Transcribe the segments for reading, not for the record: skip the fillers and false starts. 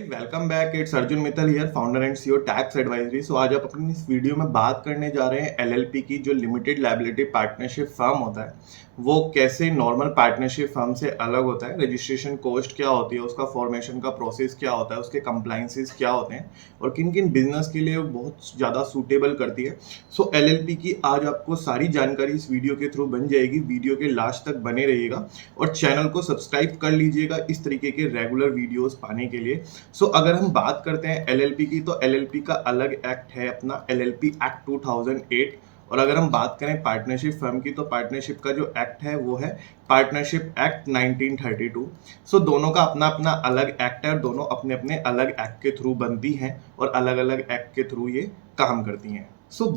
Guys welcome back. It's Arjun Mittal here, founder and CEO tax advisory. So आज आप अपनी इस वीडियो में बात करने जा रहे हैं एलएलपी की। जो लिमिटेड लायबिलिटी पार्टनरशिप फर्म होता है वो कैसे नॉर्मल पार्टनरशिप फर्म से अलग होता है, रजिस्ट्रेशन कॉस्ट क्या होती है, उसका फॉर्मेशन का प्रोसेस क्या होता है, उसके कंप्लाइंसेस क्या होते हैं और किन किन बिजनेस के लिए वो बहुत ज़्यादा सूटेबल करती है। सो एलएलपी की आज आपको सारी जानकारी इस वीडियो के थ्रू बन जाएगी। वीडियो के लास्ट तक बने रहिएगा और चैनल को सब्सक्राइब कर लीजिएगा इस तरीके के रेगुलर वीडियोस पाने के लिए। अगर हम बात करते हैं एलएलपी की, तो एलएलपी का अलग एक्ट है अपना, एलएलपी एक्ट 2008। और अगर हम बात करें पार्टनरशिप फर्म की, तो पार्टनरशिप का जो एक्ट है वो है पार्टनरशिप एक्ट 1932। दोनों का अपना अपना अलग एक्ट है और दोनों अपने अपने अलग एक्ट के थ्रू बनती हैं और अलग अलग एक्ट के थ्रू ये काम करती हैं।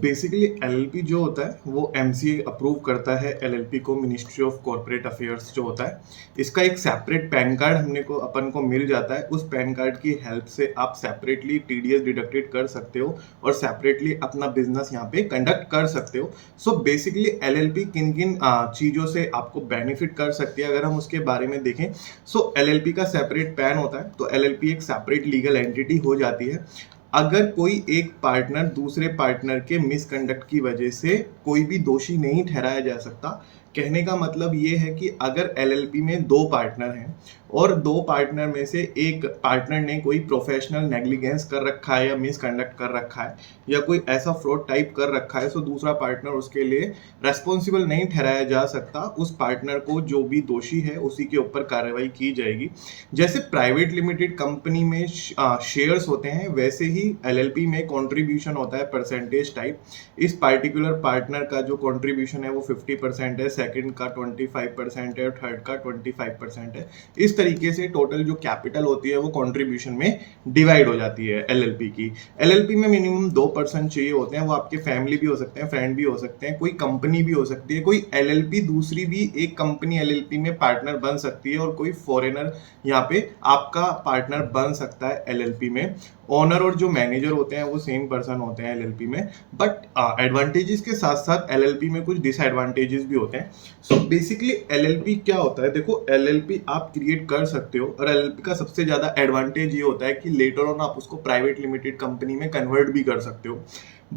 बेसिकली एलएलपी जो होता है वो एमसीए अप्रूव करता है एलएलपी को, मिनिस्ट्री ऑफ कॉर्पोरेट अफेयर्स जो होता है। इसका एक सेपरेट पैन कार्ड अपन को मिल जाता है। उस पैन कार्ड की हेल्प से आप सेपरेटली टीडीएस डिडक्टेड कर सकते हो और सेपरेटली अपना बिजनेस यहाँ पे कंडक्ट कर सकते हो। बेसिकली एलएलपी किन किन चीज़ों से आपको बेनिफिट कर सकती है अगर हम उसके बारे में देखें। एलएलपी का सेपरेट पैन होता है, तो एलएलपी एक सेपरेट लीगल एंटिटी हो जाती है। अगर कोई एक पार्टनर दूसरे पार्टनर के मिसकंडक्ट की वजह से कोई भी दोषी नहीं ठहराया जा सकता। कहने का मतलब ये है कि अगर एलएलपी में दो पार्टनर हैं और दो पार्टनर में से एक पार्टनर ने कोई प्रोफेशनल नेग्लिजेंस कर रखा है या मिसकंडक्ट कर रखा है या कोई ऐसा फ्रॉड टाइप कर रखा है, तो दूसरा पार्टनर उसके लिए रेस्पॉन्सिबल नहीं ठहराया जा सकता। उस पार्टनर को जो भी दोषी है उसी के ऊपर कार्रवाई की जाएगी। जैसे प्राइवेट लिमिटेड कंपनी में शेयर्स होते हैं, वैसे ही एलएलपी में कंट्रीब्यूशन होता है परसेंटेज टाइप। इस पार्टिकुलर पार्टनर का जो कंट्रीब्यूशन है वो 50% है, सेकंड का 25% है और थर्ड का 25% है। इस तरीके से टोटल जो कैपिटल होती है वो कंट्रीब्यूशन में डिवाइड हो जाती है एलएलपी की। एलएलपी में मिनिमम 2% चाहिए होते हैं। वो आपके फैमिली भी हो सकते हैं, फ्रेंड भी हो सकते हैं, कोई कंपनी भी हो सकती है, कोई एलएलपी दूसरी भी एक कंपनी एलएलपी में पार्टनर बन सकती है और कोई फॉरेनर यहाँ पे आपका पार्टनर बन सकता है एलएलपी में। ओनर और जो मैनेजर होते हैं वो सेम पर्सन होते हैं एलएलपी में। बट एडवांटेजेस के साथ साथ एलएलपी में कुछ डिसएडवांटेजेस भी होते हैं। बेसिकली एलएलपी क्या होता है, देखो एलएलपी आप क्रिएट कर सकते हो और एलएलपी का सबसे ज्यादा एडवांटेज ये होता है कि लेटर ऑन आप उसको प्राइवेट लिमिटेड कंपनी में कन्वर्ट भी कर सकते हो।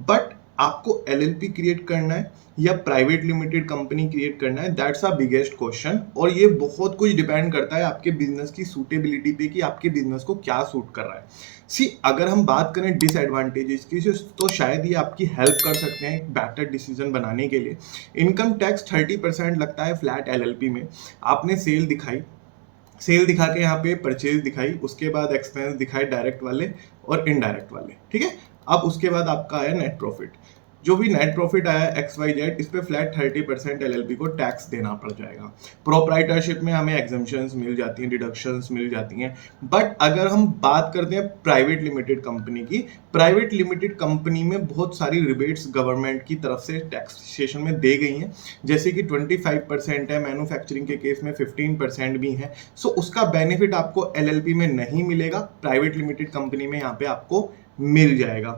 बट आपको एलएलपी क्रिएट करना है या प्राइवेट लिमिटेड कंपनी क्रिएट करना है, दैट्स अ बिगेस्ट क्वेश्चन। और ये बहुत कुछ डिपेंड करता है आपके बिजनेस की सूटेबिलिटी पे कि आपके बिजनेस को क्या सूट कर रहा है। अगर हम बात करें डिसएडवांटेजेस की, तो शायद ये आपकी हेल्प कर सकते हैं एक बेटर डिसीजन बनाने के लिए। इनकम टैक्स 30% लगता है फ्लैट एलएलपी में। आपने सेल दिखाई, सेल दिखा के यहाँ पे परचेज दिखाई, उसके बाद एक्सपेंस दिखाए डायरेक्ट वाले और इनडायरेक्ट वाले, ठीक है। अब उसके बाद आपका आया नेट प्रॉफिट। जो भी नेट प्रॉफिट आया XYZ, इस पे फ्लैट 30% एलएलपी को टैक्स देना पड़ जाएगा। प्रोप्राइटरशिप में हमें एग्जम्पशंस मिल जाती हैं, डिडक्शंस मिल जाती हैं। बट अगर हम बात करते हैं प्राइवेट लिमिटेड कंपनी की, प्राइवेट लिमिटेड कंपनी में बहुत सारी रिबेट्स गवर्नमेंट की तरफ से टैक्सेशन में दे गई हैं। जैसे कि 25% है, मैन्युफैक्चरिंग के केस में 15% भी है। उसका बेनिफिट आपको एलएलपी में नहीं मिलेगा, प्राइवेट लिमिटेड कंपनी में यहाँ पे आपको मिल जाएगा।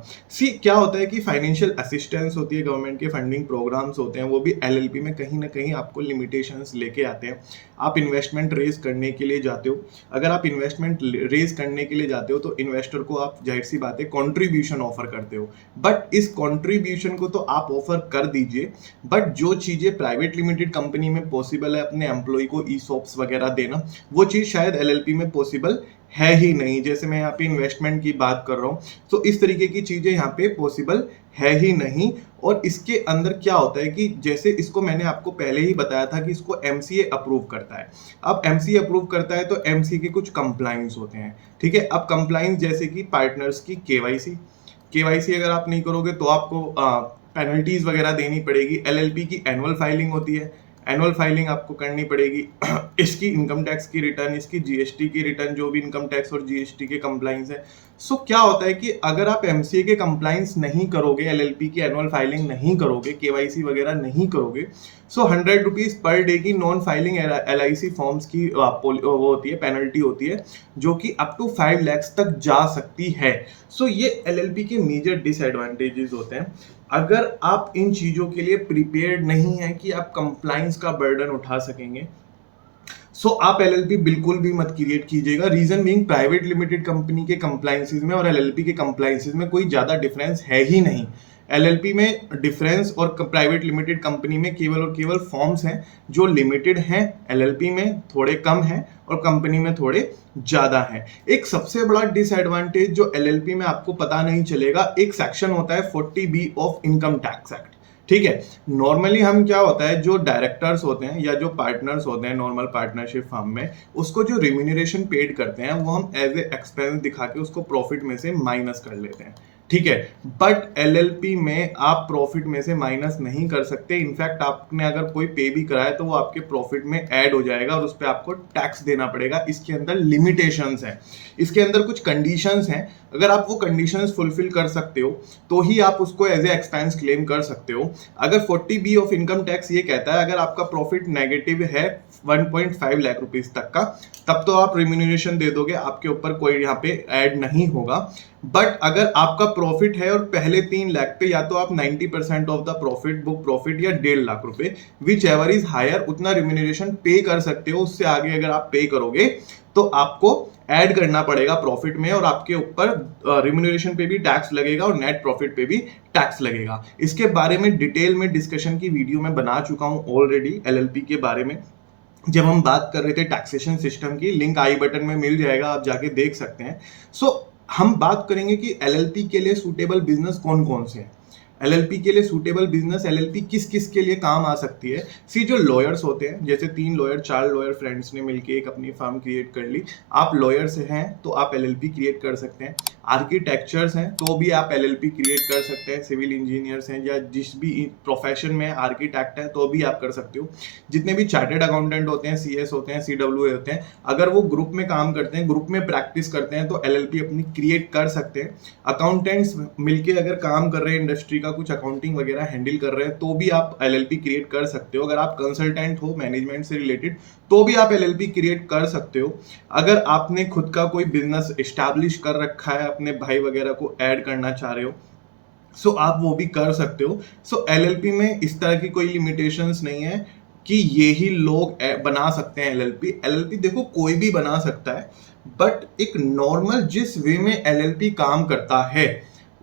क्या होता है कि फाइनेंशियल असिस्टेंस होती है, गवर्नमेंट के फंडिंग प्रोग्राम्स होते हैं, वो भी एलएलपी में कहीं ना कहीं आपको लिमिटेशंस लेके आते हैं। आप इन्वेस्टमेंट रेज करने के लिए जाते हो, अगर आप इन्वेस्टमेंट रेज करने के लिए जाते हो तो इन्वेस्टर को आप जाहिर सी बात है कंट्रीब्यूशन ऑफर करते हो। बट इस कंट्रीब्यूशन को तो आप ऑफर कर दीजिए, बट जो चीजें प्राइवेट लिमिटेड कंपनी में पॉसिबल है, अपने एम्प्लॉय को ईसॉप्स वगैरह देना, वो चीज शायद एलएलपी में पॉसिबल है ही नहीं। जैसे मैं यहाँ पे इन्वेस्टमेंट की बात कर रहा हूँ, तो इस तरीके की चीजें यहाँ पे पॉसिबल है ही नहीं। और इसके अंदर क्या होता है कि जैसे इसको मैंने आपको पहले ही बताया था कि इसको एमसीए अप्रूव करता है। अब एमसीए अप्रूव करता है तो एमसीए के कुछ कंप्लाइंस होते हैं, ठीक है। अब कंप्लाइंस जैसे कि पार्टनर्स की केवाईसी अगर आप नहीं करोगे तो आपको पेनल्टीज वगैरह देनी पड़ेगी। एलएलपी की एनुअल फाइलिंग होती है, एनुअल फाइलिंग आपको करनी पड़ेगी। इसकी इनकम टैक्स की रिटर्न, इसकी जीएसटी की रिटर्न, जो भी इनकम टैक्स और जीएसटी के कंप्लाइंस है। क्या होता है कि अगर आप एमसीए के कंप्लाइंस नहीं करोगे, एलएलपी की एनुअल फाइलिंग नहीं करोगे, केवाईसी वगैरह नहीं करोगे, 100 रुपीज पर डे की नॉन फाइलिंग एलआईसी फॉर्म्स की वो होती है, पेनल्टी होती है, जो कि अप टू 5 लाख तक जा सकती है। ये एलएलपी के मेजर डिसएडवांटेजेस होते हैं। अगर आप इन चीजों के लिए प्रिपेयर्ड नहीं है कि आप कंप्लाइंस का बर्डन उठा सकेंगे, सो आप एलएलपी बिल्कुल भी मत क्रिएट कीजिएगा। Reason being private limited company के कंप्लायंसेस में और एलएलपी के कंप्लायंसेस में कोई ज्यादा डिफरेंस है ही नहीं। एलएलपी में डिफरेंस और प्राइवेट लिमिटेड कंपनी में केवल और केवल फॉर्म्स हैं जो लिमिटेड हैं, एलएलपी में थोड़े कम हैं और कंपनी में थोड़े ज्यादा हैं। एक सबसे बड़ा डिसएडवांटेज जो एलएलपी में आपको पता नहीं चलेगा, एक सेक्शन होता है 40B of income tax act. ठीक है, नॉर्मली हम क्या होता है, जो डायरेक्टर्स होते हैं या जो पार्टनर्स होते हैं नॉर्मल पार्टनरशिप फर्म में, उसको जो रिम्यूनरेशन पेड करते हैं वो हम एज ए एक्सपेंस दिखा के उसको प्रॉफिट में से माइनस कर लेते हैं। ठीक है, बट एलएलपी में आप प्रॉफिट में से माइनस नहीं कर सकते। इनफैक्ट आपने अगर कोई पे भी कराया तो वो आपके प्रॉफिट में ऐड हो जाएगा और उस पर आपको टैक्स देना पड़ेगा। इसके अंदर लिमिटेशंस हैं, इसके अंदर कुछ कंडीशंस हैं। अगर आप वो कंडीशंस फुलफिल कर सकते हो तो ही आप उसको एज ए एक्सपेंस क्लेम कर सकते हो। अगर 40B ऑफ इनकम टैक्स ये कहता है अगर आपका प्रॉफिट नेगेटिव है 1.5 लाख रुपीस तक का, तब तो आप रिम्यूनरेशन दे दोगे, आपके ऊपर कोई यहाँ पे ऐड नहीं होगा। बट अगर आपका प्रॉफिट है और पहले 3 लाख पे या तो आप 90% of the profit book profit या 1.5 लाख रुपए, विच एवर इज हायर, उतना रिम्यूनरेशन पे कर सकते हो। उससे आगे अगर आप पे करोगे तो आपको ऐड करना पड़ेगा प्रॉफिट में और आपके ऊपर रिम्यूनरेशन पे भी टैक्स लगेगा और नेट प्रॉफिट पे भी टैक्स लगेगा। इसके बारे में डिटेल में डिस्कशन की वीडियो मैं बना चुका हूं ऑलरेडी एलएलपी के बारे में, जब हम बात कर रहे थे टैक्सेशन सिस्टम की। लिंक आई बटन में मिल जाएगा, आप जाके देख सकते हैं। हम बात करेंगे कि एलएलपी के लिए सूटेबल बिजनेस कौन कौन से हैं। एलएलपी के लिए सूटेबल बिजनेस, एलएलपी किस किस के लिए काम आ सकती है। जो लॉयर्स होते हैं, जैसे 3 लॉयर 4 लॉयर फ्रेंड्स ने मिलकर एक अपनी फर्म क्रिएट कर ली, आप लॉयर्स हैं तो आप एलएलपी क्रिएट कर सकते हैं। आर्किटेक्चर्स हैं तो भी आप एलएलपी क्रिएट कर सकते हैं। सिविल इंजीनियर्स हैं या जिस भी प्रोफेशन में आर्किटेक्ट है तो भी आप कर सकते हो। जितने भी चार्टेड अकाउंटेंट होते हैं, सीएस होते हैं, सीडब्ल्यू होते हैं, अगर वो ग्रुप में काम करते हैं, ग्रुप में प्रैक्टिस करते हैं तो एलएलपी अपनी क्रिएट कर सकते हैं। अकाउंटेंट्स मिलके अगर काम कर रहे हैं, इंडस्ट्री का कुछ अकाउंटिंग वगैरह हैंडल कर रहे हैं तो भी आप एलएलपी क्रिएट कर सकते हो। अगर आप कंसल्टेंट हो मैनेजमेंट से रिलेटेड तो भी आप एलएलपी क्रिएट कर सकते हो। अगर आपने खुद का कोई बिजनेस एस्टैब्लिश कर रखा है, अपने भाई वगैरह को ऐड करना चाह रहे हो, सो आप वो भी कर सकते हो। सो एलएलपी में इस तरह की कोई लिमिटेशंस नहीं है कि ये ही लोग बना सकते हैं एलएलपी। एलएलपी देखो कोई भी बना सकता है, बट एक नॉर्मल जिस वे में एलएलपी काम करता है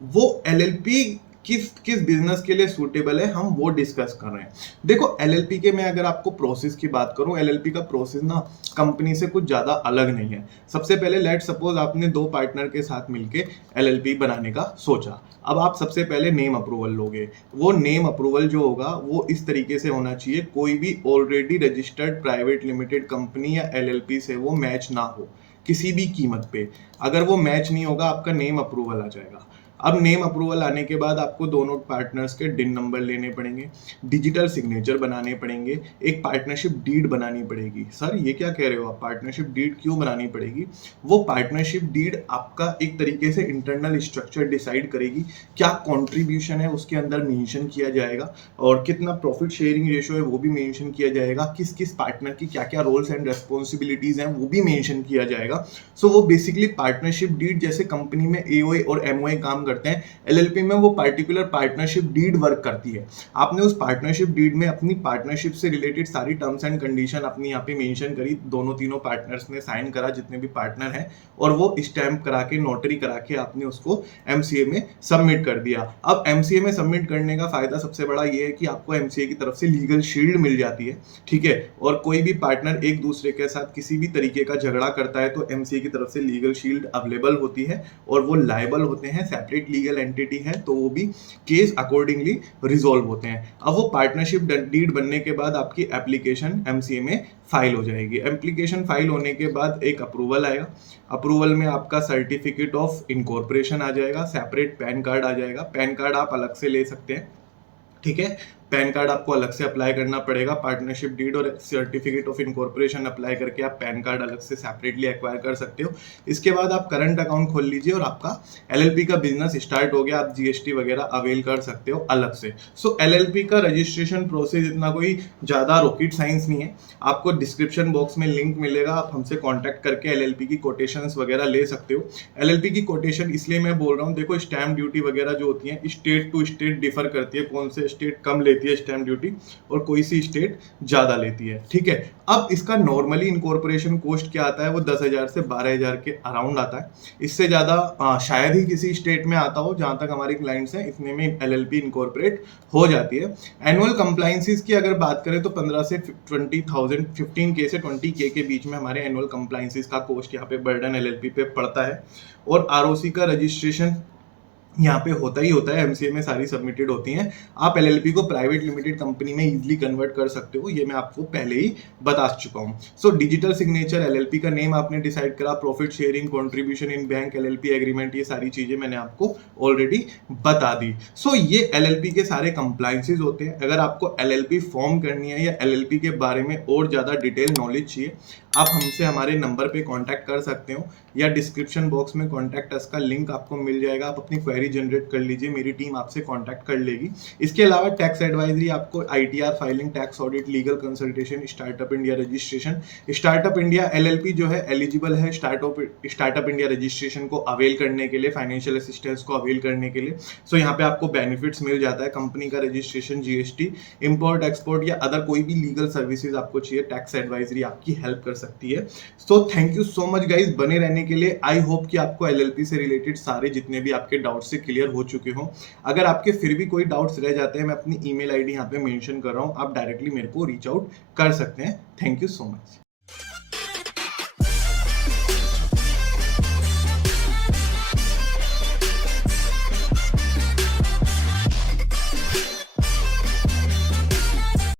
वो एलएलपी किस किस बिजनेस के लिए सूटेबल है, हम वो डिस्कस कर रहे हैं। देखो एलएलपी के मैं अगर आपको प्रोसेस की बात करूं, एलएलपी का प्रोसेस ना कंपनी से कुछ ज्यादा अलग नहीं है। सबसे पहले लेट सपोज आपने 2 पार्टनर के साथ मिलके एलएलपी बनाने का सोचा। अब आप सबसे पहले नेम अप्रूवल लोगे। वो नेम अप्रूवल जो होगा वो इस तरीके से होना चाहिए, कोई भी already registered private limited company या एलएलपी से वो मैच ना हो किसी भी कीमत पे। अगर वो मैच नहीं होगा आपका नेम अप्रूवल आ जाएगा। अब नेम अप्रूवल आने के बाद आपको दोनों पार्टनर्स के डिन नंबर लेने पड़ेंगे, डिजिटल सिग्नेचर बनाने पड़ेंगे, एक पार्टनरशिप डीड बनानी पड़ेगी। सर ये क्या कह रहे हो आप, पार्टनरशिप डीड क्यों बनानी पड़ेगी? वो पार्टनरशिप डीड आपका एक तरीके से इंटरनल स्ट्रक्चर डिसाइड करेगी, क्या कॉन्ट्रीब्यूशन है उसके अंदर मेंशन किया जाएगा और कितना प्रॉफिट शेयरिंग रेशो है वो भी मेंशन किया जाएगा, किस किस पार्टनर की क्या क्या रोल्स एंड रेस्पॉन्सिबिलिटीज हैं वो भी मेंशन किया जाएगा। सो वो बेसिकली पार्टनरशिप डीड जैसे कंपनी में एओए और एमओए काम करते हैं, एलएलपी में वो पार्टिकुलर पार्टनरशिप डीड वर्क करती है। आपने उस पार्टनरशिप डीड में अपनी पार्टनरशिप से रिलेटेड सारी टर्म्स एंड कंडीशन अपनी यहाँ पे मेंशन करी, दोनों तीनों पार्टनर्स ने साइन करा जितने भी पार्टनर हैं, और वो स्टैम्प करा के नोटरी करा के आपने उसको एमसीए में सबमिट कर दिया। अब एमसीए में सबमिट करने का फायदा सबसे बड़ा ये है कि आपको एमसीए की तरफ से लीगल शील्ड मिल जाती है। ठीक है, और कोई भी पार्टनर एक दूसरे के साथ किसी भी तरीके का झगड़ा करता है तो एमसीए की तरफ से लीगल शील्ड अवेलेबल होती है और वो लायबल होते हैं, सेपरेट लीगल एंटिटी है तो वो भी केस अकॉर्डिंगली रिजॉल्व होते हैं। अब वो पार्टनरशिप डीड बनने के बाद आपकी एप्लीकेशन एमसीए में फाइल हो जाएगी। एप्लीकेशन फाइल होने के बाद एक अप्रूवल आएगा, अप्रूवल में आपका सर्टिफिकेट ऑफ इनकॉर्पोरेशन आ जाएगा, सेपरेट पैन कार्ड आ जाएगा। पैन कार्ड आप अलग से ले सकते हैं, ठीक है, पैन कार्ड आपको अलग से अप्लाई करना पड़ेगा। पार्टनरशिप डीड और सर्टिफिकेट ऑफ इनकॉर्पोरेशन अप्लाई करके आप पैन कार्ड अलग से सेपरेटली एक्वायर कर सकते हो। इसके बाद आप करंट अकाउंट खोल लीजिए और आपका एलएलपी का बिजनेस स्टार्ट हो गया। आप जीएसटी वगैरह अवेल कर सकते हो अलग से। सो एलएलपी का रजिस्ट्रेशन प्रोसेस इतना कोई ज़्यादा रॉकेट साइंस नहीं है। आपको डिस्क्रिप्शन बॉक्स में लिंक मिलेगा, आप हमसे कॉन्टैक्ट करके एलएलपी की कोटेशंस वगैरह ले सकते हो। एलएलपी की कोटेशन इसलिए मैं बोल रहा हूँ, देखो स्टैम्प ड्यूटी वगैरह जो होती है स्टेट टू स्टेट डिफर करती है, कौन से स्टेट कम लेते लेती है स्टैम्प ड्यूटी और कोई सी स्टेट ज़्यादा लेती है, ठीक है। अब इसका नॉर्मली इनकॉर्पोरेशन कॉस्ट क्या आता है, वो 10,000 से 12,000 के अराउंड आता है। इससे ज़्यादा शायद ही किसी स्टेट में आता हो, जहाँ तक हमारे क्लाइंट्स हैं इतने में एलएलपी इनकॉर्पोरेट हो जाती है। एनुअल कंप्लाइंसेस की अगर बात करें तो 15 से 20,000, 15K से 20K के बीच में हमारे एनुअल कंप्लाइंसेस का कॉस्ट यहाँ पे बर्डन एलएलपी पे पड़ता है। और आरओसी का रजिस्ट्रेशन यहाँ पे होता ही होता है, एमसीए में सारी सबमिटेड होती हैं। आप एलएलपी को प्राइवेट लिमिटेड कंपनी में इजीली कन्वर्ट कर सकते हो, ये मैं आपको पहले ही बता चुका हूँ। सो डिजिटल सिग्नेचर, एलएलपी का नेम आपने डिसाइड करा, profit sharing, contribution in bank, LLP agreement, ये सारी चीजें मैंने आपको ऑलरेडी बता दी। सो ये एलएलपी के सारे कंप्लाइंसेस होते हैं। अगर आपको एलएलपी फॉर्म करनी है या एलएलपी के बारे में और ज्यादा डिटेल नॉलेज चाहिए, आप हमसे हमारे नंबर पे कांटेक्ट कर सकते हो या डिस्क्रिप्शन बॉक्स में कांटेक्ट अस का लिंक आपको मिल जाएगा। आप अपनी क्वेरी जनरेट कर लीजिए, मेरी टीम आपसे कांटेक्ट कर लेगी। इसके अलावा टैक्स एडवाइजरी, आपको ITR filing, tax audit, legal consultation, startup India registration. Startup India LLP जो है एलिजिबल है स्टार्टअप इंडिया रजिस्ट्रेशन को अवेल करने के लिए, फाइनेंशियल असिस्टेंस को अवेल करने के लिए। सो यहाँ पे आपको बेनिफिट्स मिल जाता है, कंपनी का रजिस्ट्रेशन, जीएसटी, इंपोर्ट एक्सपोर्ट या अदर कोई भी लीगल सर्विसेज आपको चाहिए, टैक्स एडवाइजरी आपकी हेल्प कर सकती है। So thank you so much guys बने रहने के लिए। आई होप कि आपको एलएलपी से रिलेटेड सारे जितने भी आपके डाउट्स से क्लियर हो चुके हों। अगर आपके फिर भी कोई डाउट्स रह जाते हैं, मैं अपनी ईमेल आईडी यहाँ पे मेंशन कर रहा हूँ, आप डायरेक्टली मेरे को रीच आउट कर सकते हैं। Thank you so much.